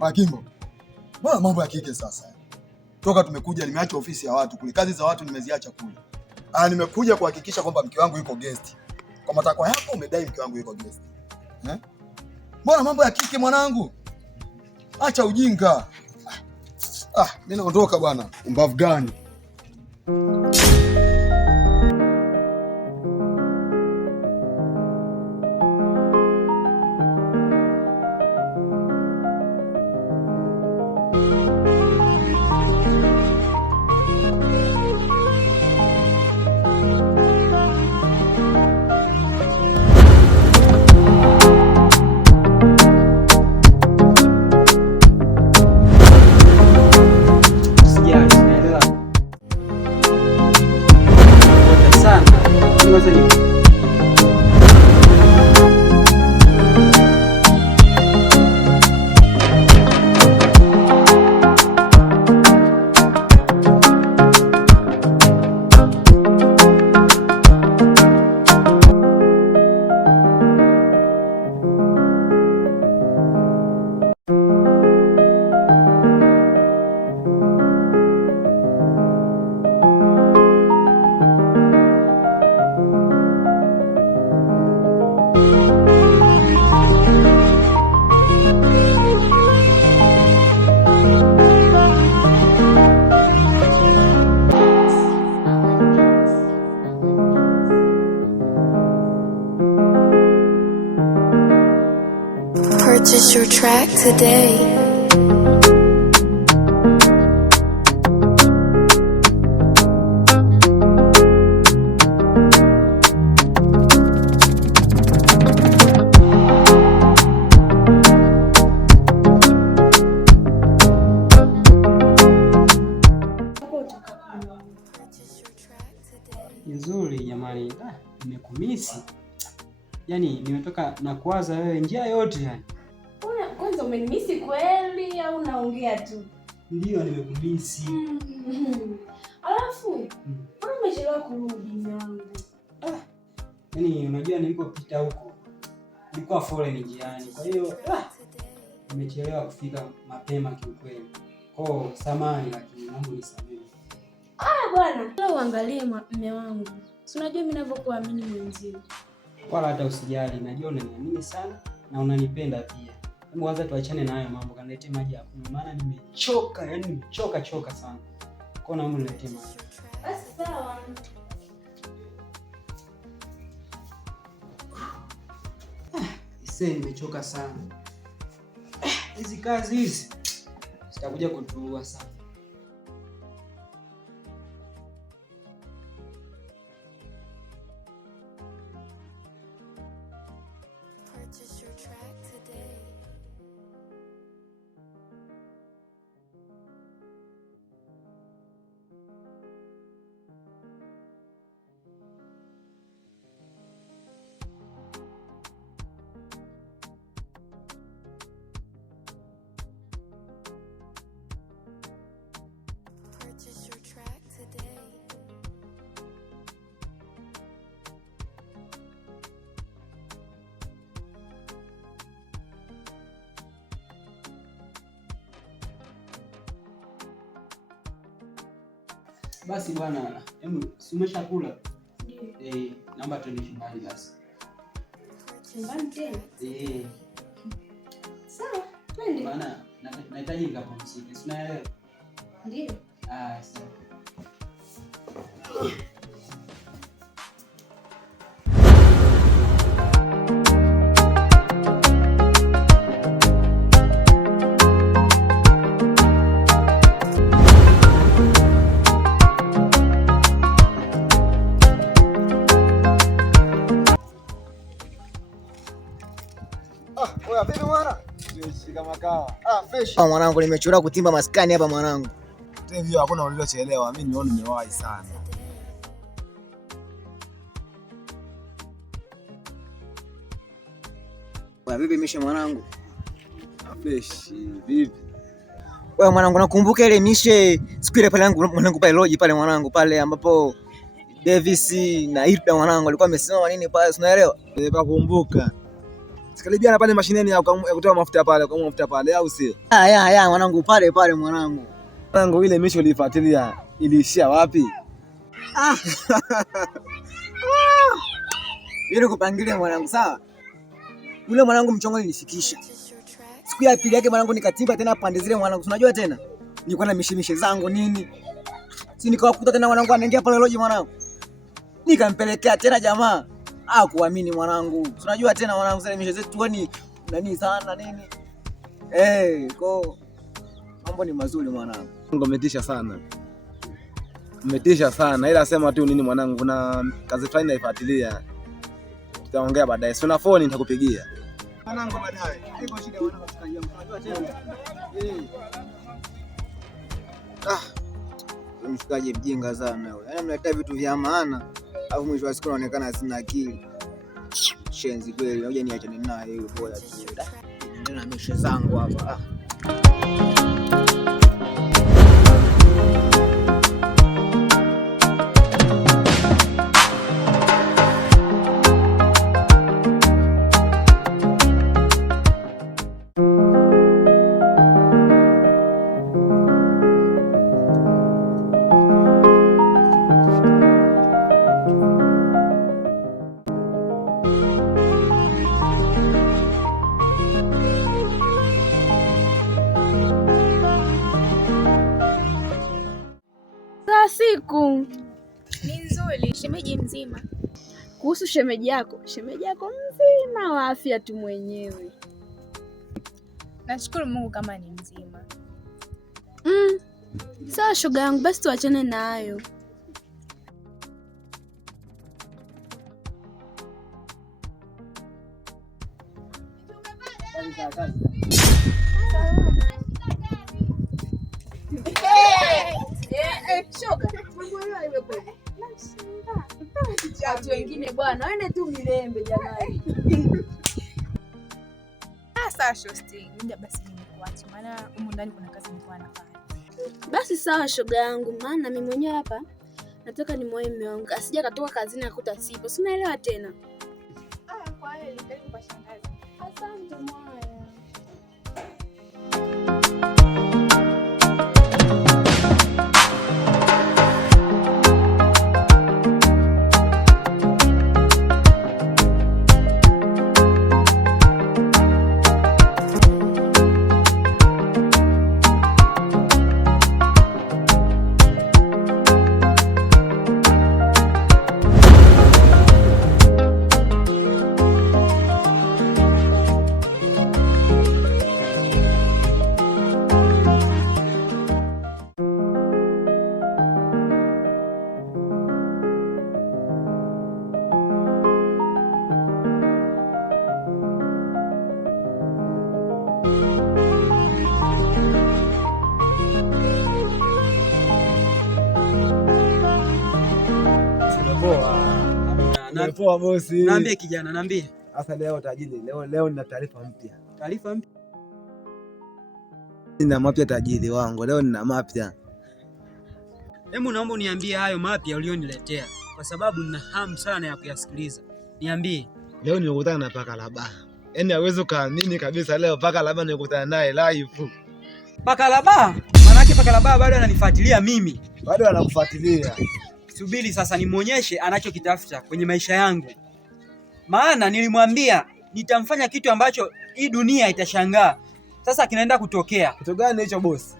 Makimbo. Mbona mambo ya kike sasa? Toka tumekuja nimeacha ofisi ya watu kule. Kazi za watu nimeziacha kule. Nimekuja kuhakikisha kwamba mke wangu yuko guest. Kwa matakwa yako umedai mke wangu yuko guest. Mbona mambo ya kike mwanangu? Acha ujinga. Mimi naondoka bwana. Umbavu gani? Purchase your track today. Nzuri jamani, nimekumisi. Yaani nimetoka na kuwaza wewe njia yote yani. Kwanza umenimisi kweli au unaongea tu? Ndio nimekumisi. Alafu, mbona umechelewa kurudi mwanangu? Yaani unajua nilipopita huko nilikuwa foleni njiani. Kwa hiyo nimechelewa kufika mapema kiukweli. Kwa samahani lakini Mungu nisamehe. Bwana, leo uangalie mume wangu. Si unajua mimi ninavyokuamini mwenzio. Wala hata usijali, najua unaniamini sana na unanipenda pia. Hebu kwanza tuachane na hayo mambo, kaniletee maji ya kunywa maana nimechoka, yani nimechoka sana. Kwa naomba niletee maji. Basi sawa. Nimechoka sana. Hizi kazi hizi zitakuja kutuua sana. Purchase your track today. Purchase your track today. Basi bwana, si umeshakula? Ndio. Naomba tuende nyumbani basi. Nyumbani tena? Sawa, twende. Bwana, nahitaji nikapumzike. Si unaelewa? Ndio. Sawa. Mwanangu nimechora kutimba maskani hapa mwanangu. Hivyo hakuna ulilochelewa, mimi nimeona nimewahi sana. Vipi mishe mwanangu? Fresh, vipi? Wewe mwanangu nakumbuka ile mishe siku ile pale mwanangu pale lodge pale mwanangu pale ambapo Davis na Hilda mwanangu alikuwa amesimama nini pale unaelewa? Nakumbuka. Sikaribiana pale mashineni ya kutoa mafuta pale, kwa mafuta pale au sio? Ya mwanangu pale pale mwanangu. Mwanangu ile misho ulifuatilia iliishia wapi? Ili kupangilia mwanangu sawa. Yule mwanangu mchongo nilifikisha. Siku ya pili yake mwanangu nikatimba tena pande zile mwanangu. Unajua tena? Nilikuwa na mishimishe zangu nini? Si nikawakuta tena mwanangu anaingia pale loji mwanangu. Nikampelekea tena jamaa. Kuamini mwanangu. Unajua tena mwanangu zile mishimishe zetu ni nani sana nini? Kwa mambo ni mazuri mwanangu. Umetisha sana. Umetisha sana. Ila sema tu nini mwanangu, kuna kazi fulani naifuatilia. Tutaongea baadaye. Sina phone nitakupigia. Mwanangu baadaye. Iko shida mwanangu tukajua. Unajua tena. Mshikaji mjinga sana wewe. Yaani mnaleta vitu vya maana, alafu mwisho wa siku unaonekana sina akili. Shenzi kweli. Ngoja niachane naye hiyo boya tu. Ndio na mishe zangu hapa. Siku ni nzuri, shemeji mzima. Kuhusu shemeji yako mzima wa afya tu mwenyewe. Nashukuru Mungu kama ni mzima. Sawa shoga yangu, basi tuachane na hayo. Watu wengine bwana, wende tu milembe jamani. Sawa shosti, ndio basi nimekuacha maana huko ndani kuna kazi nilikuwa nafanya. Basi sawa shoga yangu, maana mimi mwenyewe hapa nataka nimwoe mume wangu. Asija katoka kazini akuta sipo. Si unaelewa tena? Kwa hiyo nilipeleka kwa shangazi. Asante mwaya. Poa bosi. Naambie kijana, naambie. Sasa leo tajiri, leo nina taarifa mpya. Taarifa mpya? Nina mapya tajiri wangu, leo nina mapya. Hebu naomba uniambie hayo mapya ulioniletea, kwa sababu nina hamu sana ya kuyasikiliza. Niambie. Leo nimekutana na paka laba. Yaani hauwezi kuamini kabisa, leo paka laba nimekutana naye live. Paka laba? Maana paka laba bado ananifuatilia mimi. Bado anakufuatilia. Subiri sasa nimuonyeshe anachokitafuta kwenye maisha yangu. Maana nilimwambia nitamfanya kitu ambacho hii dunia itashangaa. Sasa kinaenda kutokea. Kitu gani hicho bosi?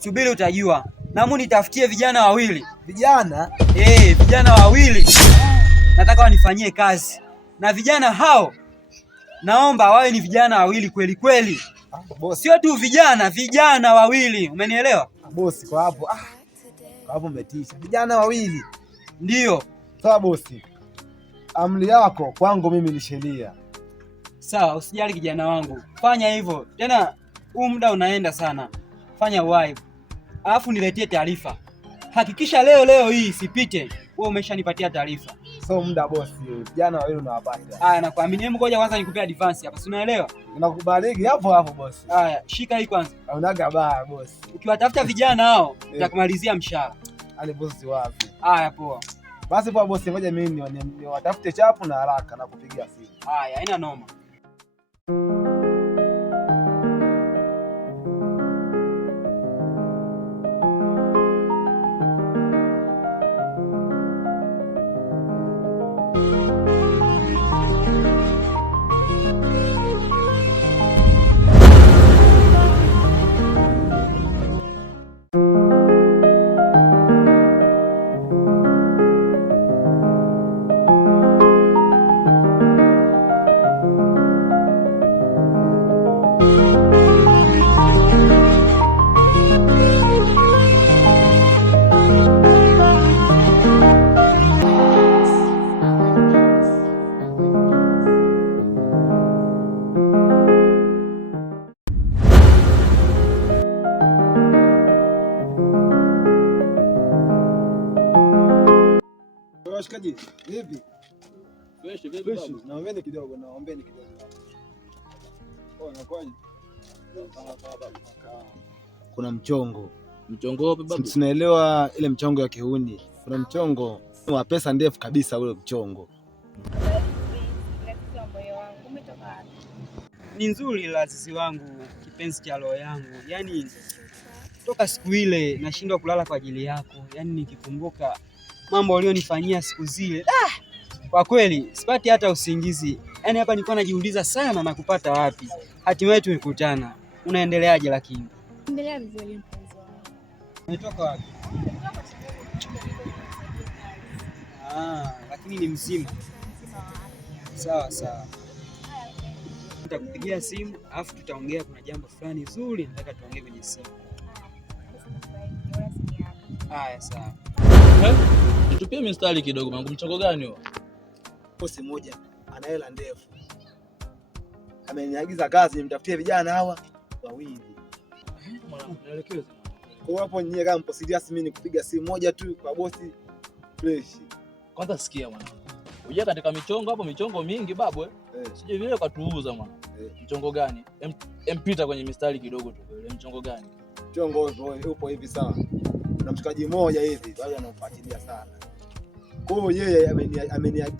Subiri utajua. Namu nitafutie vijana wawili. Vijana? Vijana wawili. Nataka wanifanyie kazi. Na vijana hao naomba wawe ni vijana wawili kweli kweli. Bosi. Sio tu vijana wawili. Umenielewa? Bosi kwa hapo. Kwa hapo umetisha. Vijana wawili. Ndio. Sawa bosi. Amri yako kwangu mimi ni sheria. Sawa, usijali kijana wangu. Fanya hivyo. Tena huu muda unaenda sana. Fanya uwahi. Alafu niletee taarifa. Hakikisha leo hii sipite. Wewe umeshanipatia taarifa. So muda bosi. Vijana wawili unawapata. Haya, nakuamini. Hebu ngoja kwanza nikupea advance hapa. Si unaelewa? Ninakubariki hapo bosi. Haya, shika hii kwanza. Unaga baya bosi. Ukiwatafuta vijana hao, nitakumalizia mshahara. Ali bosi wapi? Haya poa. Basi poa bosi, ngoja mimi niwatafute chapu na haraka na kupigia simu. Haya, haina noma. Washikaji, vipi? Fresh. Naombeni kidogo. Oh, nakwaje? Kuna mchongo. Mchongo wapi babu? Tunaelewa ile mchongo ya kihuni. Kuna mchongo wa pesa ndefu kabisa ule mchongo. Ni nzuri la sisi wangu, kipenzi cha roho yangu. Yaani toka siku ile nashindwa kulala kwa ajili yako. Yaani nikikumbuka mambo ulionifanyia siku zile, kwa kweli sipati hata usingizi. Yaani hapa nilikuwa najiuliza sana na kupata wapi. Hatimaye tumekutana. Unaendeleaje lakini? Endelea vizuri mpenzi wangu. Umetoka wapi? Lakini ni mzima. Sawa. Nitakupigia simu alafu tutaongea, kuna jambo fulani zuri nataka tuongee kwenye simu. Haya, sawa. Nitupie mistari kidogo mangu, mchongo gani huo? Bosi mmoja ana hela ndefu. Ameniagiza kazi nimtafutie vijana hawa wawili. Mwanangu, nielekeze. Kwa hapo nyie kama mpo serious, mimi nikupiga simu moja tu kwa bosi fresh. Kwanza sikia mwanangu. Unajua katika michongo hapo michongo mingi babu Sije vile ukatuuza mwana. Mchongo gani? Mpita kwenye mistari kidogo tu. Ile mchongo gani? Mchongo upo hivi sawa. Na mshikaji mmoja hivi bado anamfuatilia sana. Kwa hiyo yeye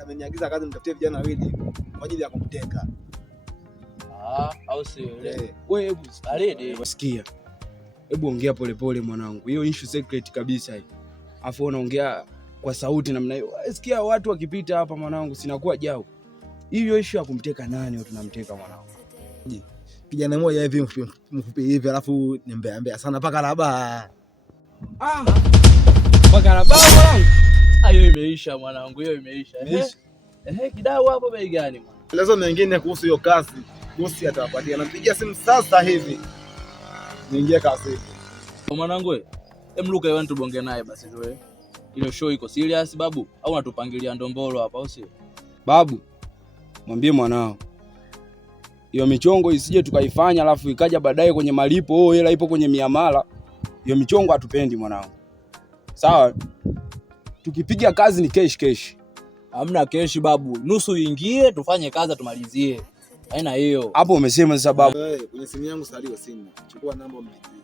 ameniagiza kazi nimtafutie vijana wawili kwa ajili ya kumteka. Au sio ile. Wewe hebu alede. Wasikia. Hebu ongea polepole mwanangu. Hiyo issue secret kabisa hii. Afu unaongea kwa sauti namna hiyo. Sikia watu wakipita hapa mwanangu, sinakuwa jao. Hiyo issue ya kumteka nani au tunamteka mwanangu? Kijana mmoja hivi mfupi hivi alafu ni mbea sana paka laba. Paka laba mwanangu. Hiyo imeisha mwanangu, hiyo imeisha. Kidau hapo bei gani mwana? Lezo mengine kuhusu hiyo kazi, bosi atawapatia. Nampigia simu sasa hivi. Niingie kazi. Mwanangu wewe, mluka yeye tubonge naye basi wewe. Ile show iko serious babu au unatupangilia ndombolo hapa au sio? Babu, mwambie mwanao. Hiyo michongo isije tukaifanya alafu ikaja baadaye kwenye malipo, hela ipo kwenye miamala. Hiyo michongo hatupendi mwanao. Sawa? Tukipiga kazi ni cash. Hamna cash babu. Nusu ingie tufanye kazi tumalizie. Haina hiyo. Hapo umesema sasa babu. Kwenye simu yangu salio simu. Chukua namba mpigie.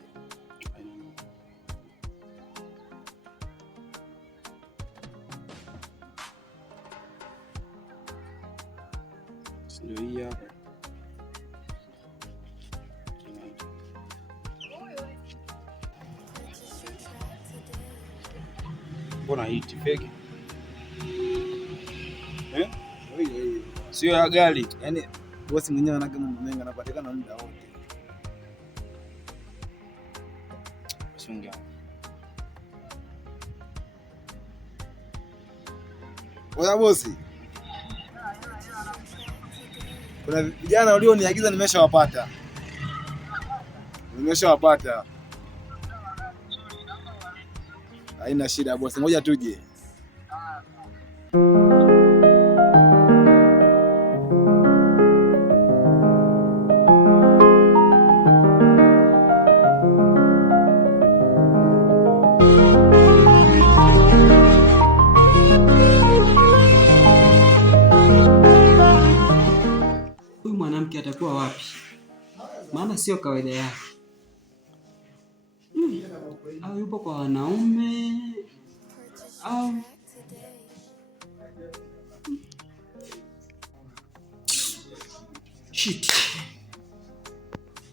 Ndio hii hapa. Mbona hii fake? Sio ya gari. Yaani bosi mwenyewe anaga mambo mengi, anapatikana muda wote. Sunga. Oya bosi. Kuna vijana walioniagiza nimeshawapata. Haina shida bosi, ngoja tuje. Huyu mwanamke atakuwa wapi? Maana sio kawaida yake. Au yupo kwa wanaume au Shit.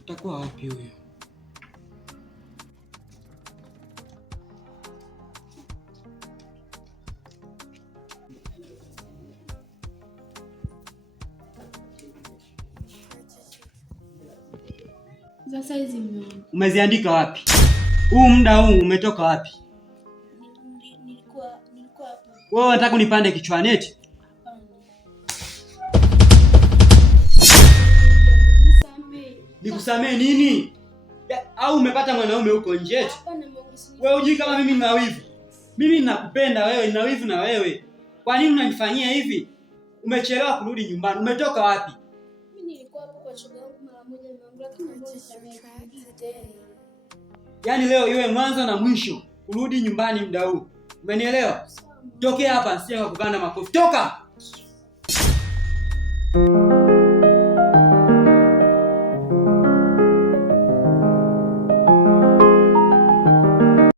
Utakuwa wapi huyo? Sasa hizi umeziandika wapi? Huu muda huu umetoka wapi? Nilikuwa hapo. Wewe unataka unipande kichwani eti? Nikusamee nini? Au umepata mwanaume huko nje eti? Wewe hujui kama mimi nina wivu? Mimi ninakupenda wewe, nina wivu na wewe. Kwa nini unanifanyia hivi? Umechelewa kurudi nyumbani. Umetoka wapi? Mimi nilikuwa hapo kwa shoga yangu mara moja lakini mbona nisamehe today. Yaani leo iwe mwanzo na mwisho kurudi nyumbani muda huu. Umenielewa? Tokea hapa, sija kukana makofi. Toka!